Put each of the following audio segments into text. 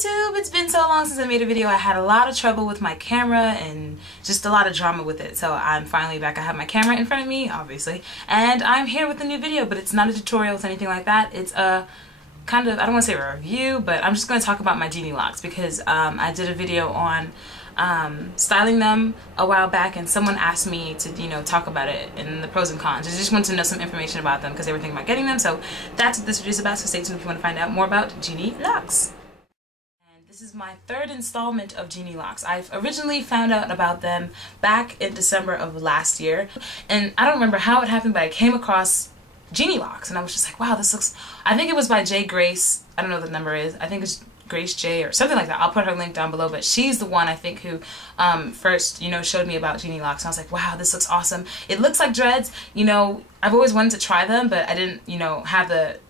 YouTube! It's been so long since I made a video. I had a lot of trouble with my camera and just a lot of drama with it. So I'm finally back. I have my camera in front of me, obviously, and I'm here with a new video, but it's not a tutorial, it's anything like that. It's a kind of, I don't want to say a review, but I'm just going to talk about my Genie Locs because I did a video on styling them a while back, and someone asked me to, talk about it and the pros and cons. I just wanted to know some information about them because they were thinking about getting them. So that's what this video is about. So stay tuned if you want to find out more about Genie Locs. And this is my third installment of Genie Locs. I've originally found out about them back in December of last year, and I don't remember how it happened, but I came across Genie Locs and I was just like, wow, this looks, I think it was by J Grace. I don't know what the number is. I think it's Grace J or something like that. I'll put her link down below, but she's the one I think who first showed me about Genie Locs, and I was like, wow, this looks awesome. It looks like dreads. I've always wanted to try them, but I didn't have the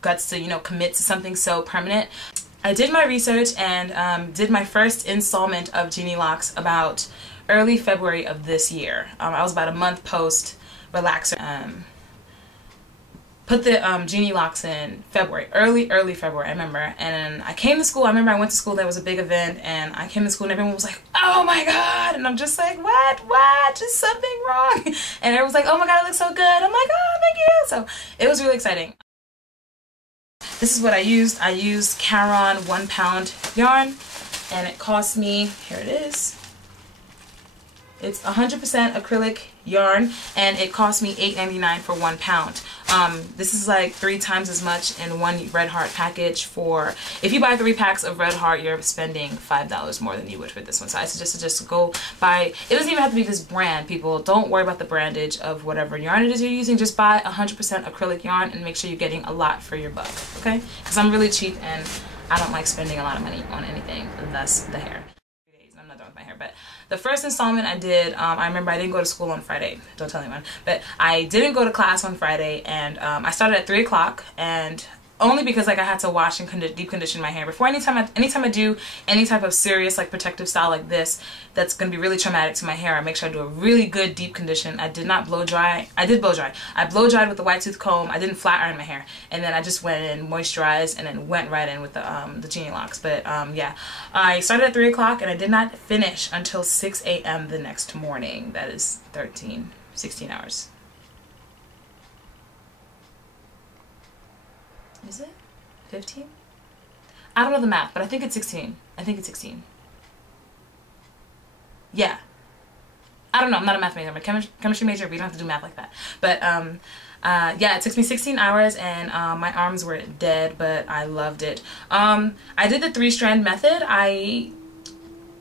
guts to commit to something so permanent. I did my research and did my first installment of Genie Locs about early February of this year. I was about a month post relaxer. Put the Genie Locs in February, early February, I remember. And I came to school. I remember I went to school, there was a big event, and I came to school and everyone was like, oh my god, and I'm just like, what, just something wrong? And everyone was like, oh my god, it looks so good. I'm like, oh, thank you. So it was really exciting. This is what I used. I used Caron 1 pound yarn, and it cost me, here it is, it's 100% acrylic yarn, and it cost me $8.99 for 1 pound. This is like 3 times as much in one Red Heart package. For if you buy 3 packs of Red Heart, you're spending $5 more than you would for this one. So I suggest to just go buy. It doesn't even have to be this brand, people. Don't worry about the brandage of whatever yarn it is you're using. Just buy 100% acrylic yarn and make sure you're getting a lot for your buck, okay? Because I'm really cheap and I don't like spending a lot of money on anything, thus the hair. I'm not done with my hair, but the first installment I did, I remember I didn't go to school on Friday, don't tell anyone, but I didn't go to class on Friday, and I started at 3 o'clock, and only because like I had to wash and deep condition my hair before. Anytime I do any type of serious like protective style like this that's going to be really traumatic to my hair, I make sure I do a really good deep condition. I did not blow dry. I did blow dry. I blow dried with the white tooth comb. I didn't flat iron my hair, and then I just went in, moisturized, and then went right in with the Genie Locs. But yeah, I started at 3 o'clock and I did not finish until 6 a.m. the next morning. That is 16 hours. Is it 15? I don't know the math, but I think it's 16. I think it's 16. Yeah. I don't know. I'm not a math major. I'm a chemistry major. We don't have to do math like that. But yeah, it took me 16 hours, and my arms were dead, but I loved it. I did the 3-strand method.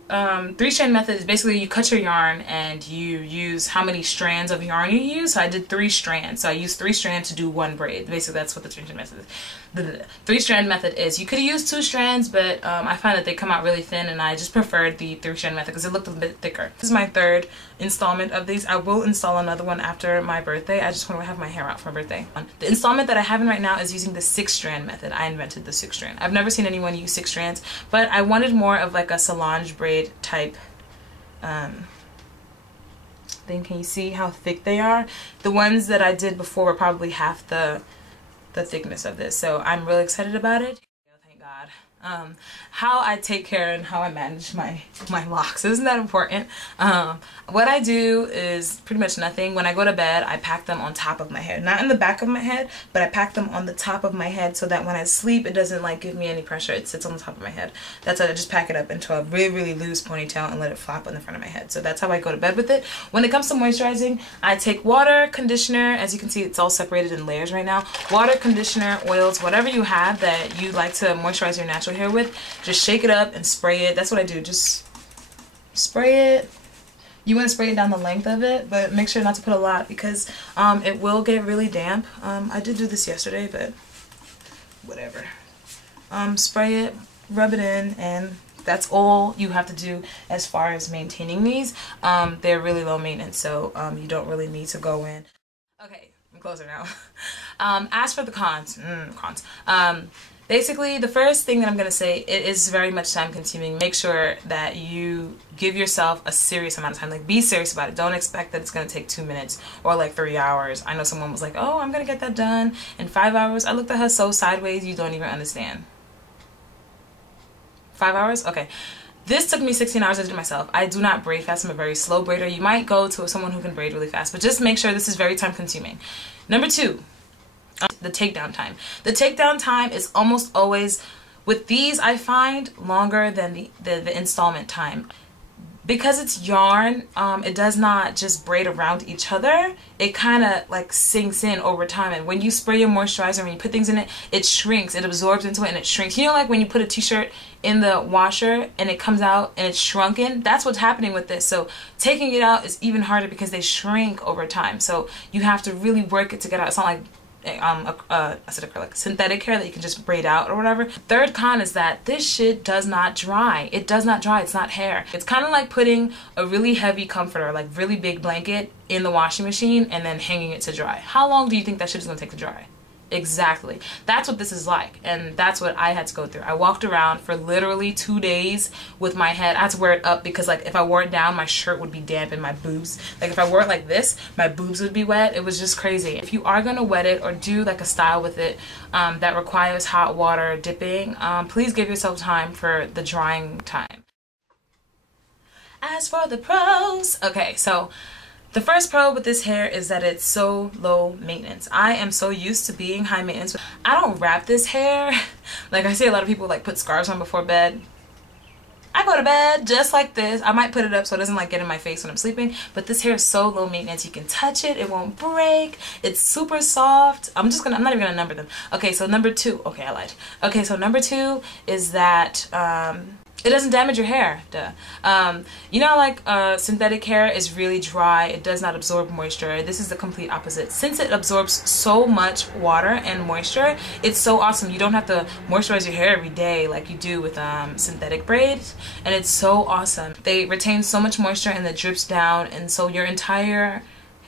3-strand method is basically you cut your yarn and you use how many strands of yarn you use. So I did 3 strands. So I used 3 strands to do 1 braid. Basically, that's what the 3-strand method is. The 3-strand method is, you could use 2 strands, but I find that they come out really thin, and I just preferred the 3-strand method because it looked a bit thicker. This is my 3rd installment of these. I will install another one after my birthday. I just want to have my hair out for my birthday. The installment that I have in right now is using the 6-strand method. I invented the 6-strand. I've never seen anyone use 6 strands, but I wanted more of like a Solange braid type thing. Can you see how thick they are? The ones that I did before were probably half the thickness of this, so I'm really excited about it. Thank God. How I take care and how I manage my locks, isn't that important? What I do is pretty much nothing. When I go to bed, I pack them on top of my head, not in the back of my head, but I pack them on the top of my head so that when I sleep, it doesn't like give me any pressure. It sits on the top of my head. That's how I just pack it up into a really loose ponytail and let it flop on the front of my head. So that's how I go to bed with it. When it comes to moisturizing, I take water, conditioner. As you can see, it's all separated in layers right now. Water, conditioner, oils, whatever you have that you like to moisturize your natural hair with, just shake it up and spray it. That's what I do. Just spray it. You want to spray it down the length of it, but make sure not to put a lot because it will get really damp. I did do this yesterday, but whatever. Spray it, rub it in, and that's all you have to do as far as maintaining these. They're really low maintenance, so you don't really need to go in. Okay, I'm closer now. As for the cons, basically, the first thing that I'm going to say, it is very much time consuming. Make sure that you give yourself a serious amount of time. Like, be serious about it. Don't expect that it's going to take 2 minutes or like 3 hours. I know someone was like, oh, I'm going to get that done in 5 hours. I looked at her so sideways, you don't even understand. 5 hours? Okay. This took me 16 hours to do myself. I do not braid fast. I'm a very slow braider. You might go to someone who can braid really fast, but just make sure this is very time consuming. Number 2, the takedown time. The takedown time is almost always, with these, I find longer than the installment time. Because it's yarn, it does not just braid around each other. It kind of like sinks in over time, and when you spray your moisturizer, when you put things in it, it shrinks, it absorbs into it, and it shrinks. You know, like when you put a t-shirt in the washer and it comes out and it's shrunken? That's what's happening with this. So taking it out is even harder because they shrink over time. So you have to really work it to get out. It's not like I said acrylic, synthetic hair that you can just braid out or whatever. Third con is that this shit does not dry. It does not dry. It's not hair. It's kind of like putting a really heavy comforter, like really big blanket, in the washing machine and then hanging it to dry. How long do you think that shit is gonna take to dry? Exactly. That's what this is like, and that's what I had to go through. I walked around for literally 2 days with my head. I had to wear it up because, like, if I wore it down, my shirt would be damp and my boobs, like if I wore it like this, my boobs would be wet. It was just crazy. If you are gonna wet it or do like a style with it that requires hot water dipping, please give yourself time for the drying time. As for the pros, okay, so the first pro with this hair is that it's so low maintenance. I am so used to being high maintenance. I don't wrap this hair. Like I see a lot of people like put scarves on before bed. I go to bed just like this. I might put it up so it doesn't like get in my face when I'm sleeping, but this hair is so low maintenance. You can touch it, it won't break. It's super soft. I'm not even gonna number them. Okay, so number 2, okay, I lied. Okay, so number 2 is that it doesn't damage your hair. Duh. You know, like synthetic hair is really dry. It does not absorb moisture. This is the complete opposite. Since it absorbs so much water and moisture, it's so awesome. You don't have to moisturize your hair every day like you do with synthetic braids, and it's so awesome. They retain so much moisture and it drips down, and so your entire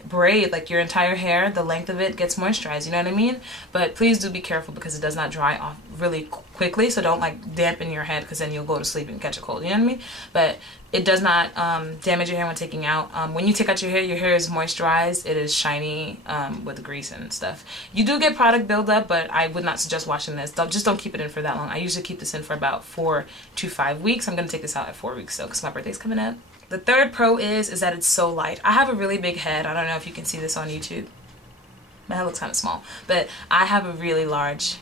braid, like your entire hair, the length of it gets moisturized, you know what I mean? But please do be careful because it does not dry off really quickly, so don't like dampen your head because then you'll go to sleep and catch a cold, you know what I mean? But it does not damage your hair when taking out. When you take out your hair is moisturized, it is shiny with grease and stuff. You do get product buildup, but I would not suggest washing this. Just don't keep it in for that long. I usually keep this in for about 4 to 5 weeks. I'm gonna take this out at 4 weeks though because my birthday's coming up. The third pro is that it's so light. I have a really big head. I don't know if you can see this on YouTube. My head looks kind of small, but I have a really large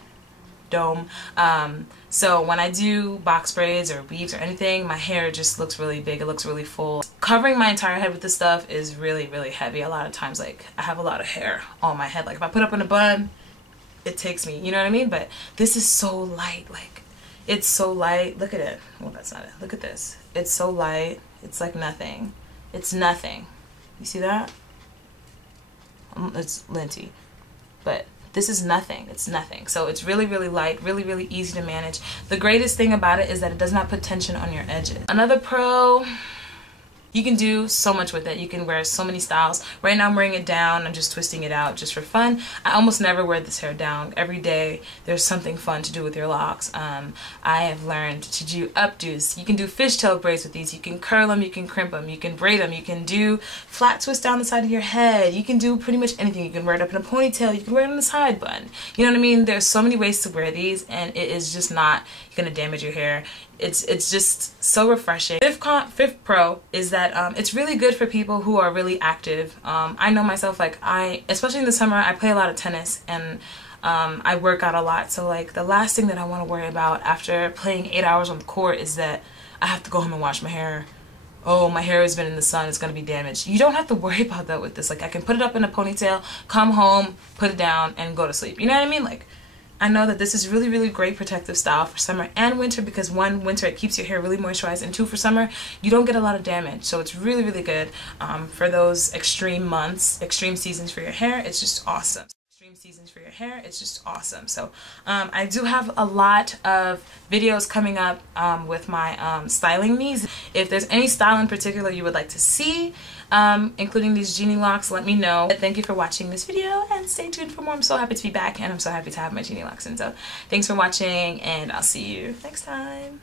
dome. So when I do box braids or weaves or anything, my hair just looks really big. It looks really full. Covering my entire head with this stuff is really, really heavy. A lot of times, like, I have a lot of hair on my head. Like, if I put up in a bun, it takes me, you know what I mean? But this is so light. Like, it's so light. Look at it. Well, that's not it. Look at this. It's so light. It's like nothing. It's nothing. You see that? It's linty. But this is nothing. It's nothing. So it's really, really light, really, really easy to manage. The greatest thing about it is that it does not put tension on your edges. Another pro, you can do so much with it. You can wear so many styles. Right now I'm wearing it down. I'm just twisting it out just for fun. I almost never wear this hair down. Every day there's something fun to do with your locks. I have learned to do updos. You can do fishtail braids with these. You can curl them, you can crimp them, you can braid them, you can do flat twist down the side of your head. You can do pretty much anything. You can wear it up in a ponytail. You can wear it in a side bun. You know what I mean? There's so many ways to wear these, and it is just not gonna damage your hair. It's just so refreshing. Fifth pro is that it's really good for people who are really active. I know myself, like especially in the summer, I play a lot of tennis and I work out a lot. So like the last thing that I want to worry about after playing 8 hours on the court is that I have to go home and wash my hair. Oh, my hair has been in the sun, it's gonna be damaged. You don't have to worry about that with this. Like I can put it up in a ponytail, come home, put it down, and go to sleep. You know what I mean? Like, I know that this is really, really great protective style for summer and winter because 1, winter it keeps your hair really moisturized, and 2, for summer you don't get a lot of damage. So it's really, really good for those extreme months, extreme seasons for your hair. It's just awesome. Extreme seasons for your hair. It's just awesome. So I do have a lot of videos coming up with my styling needs. If there's any style in particular you would like to see, including these Genie Locs, let me know. Thank you for watching this video and stay tuned for more. I'm so happy to be back and I'm so happy to have my Genie Locs in. So thanks for watching and I'll see you next time.